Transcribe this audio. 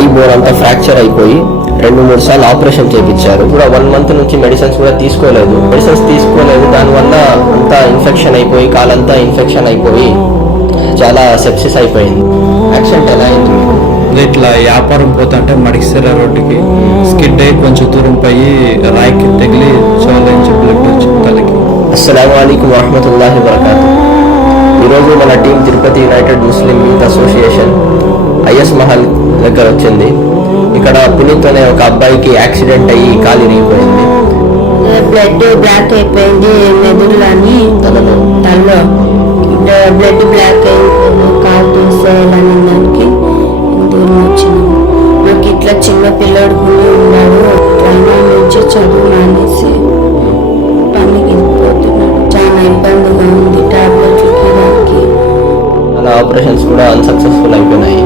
I bone అంతా fracture అయిపోయి 2-3 సార్లు ఆపరేషన్ చేయించారు. కూడా 1 మంత్ నుంచి మెడిసిన్స్ కూడా తీసుకోలేదు. దానివల్ల అంతా ఇన్ఫెక్షన్ అయిపోయి కాలంతా ఇన్ఫెక్షన్ అయిపోయి చాలా సెప్సిస్ అయిపోయింది. యాక్సిడెంట్ ఎలా అయింది? ఇట్లా వ్యాపారం పోతుంటే మడికిసర రోడ్డుకి స్కిడ్ అయ్యి కొంచెం దూరం పోయి రాయికి తగిలి చోరించి బ్లడ్ వచ్చింది తలకి. అస్సలాము అలైకుం వరహ్మతుల్లాహి వబరకాతుహు. ఈరోజు మన team Tirupati United Muslim youth association is Mahal దగ్గర వచ్చింది. ఇక్కడ పునీత్ అనే ఒక అబ్బాయికి యాక్సిడెంట్ అయ్యి కాలు ఇరిగిపోయింది. బ్లడ్ బ్లాక్ అయిపోయింది మెదడులోని తలలో బ్లడ్ బ్లాక్ అయిపోయింది. కాలు తీసేయాలని దానికి దూరం వచ్చినాము. నాకు ఇట్లా చిన్న పిల్లడు కూడా ఉన్నాడు. అయినా నుంచి చదువు మానేసి పనికి వెళ్ళిపోతున్నాడు. చాలా ఇబ్బందిగా ఉంది. టాబ్లెట్లకి దానికి అలా ఆపరేషన్స్ కూడా అన్సక్సెస్ఫుల్ అయిపోయినాయి.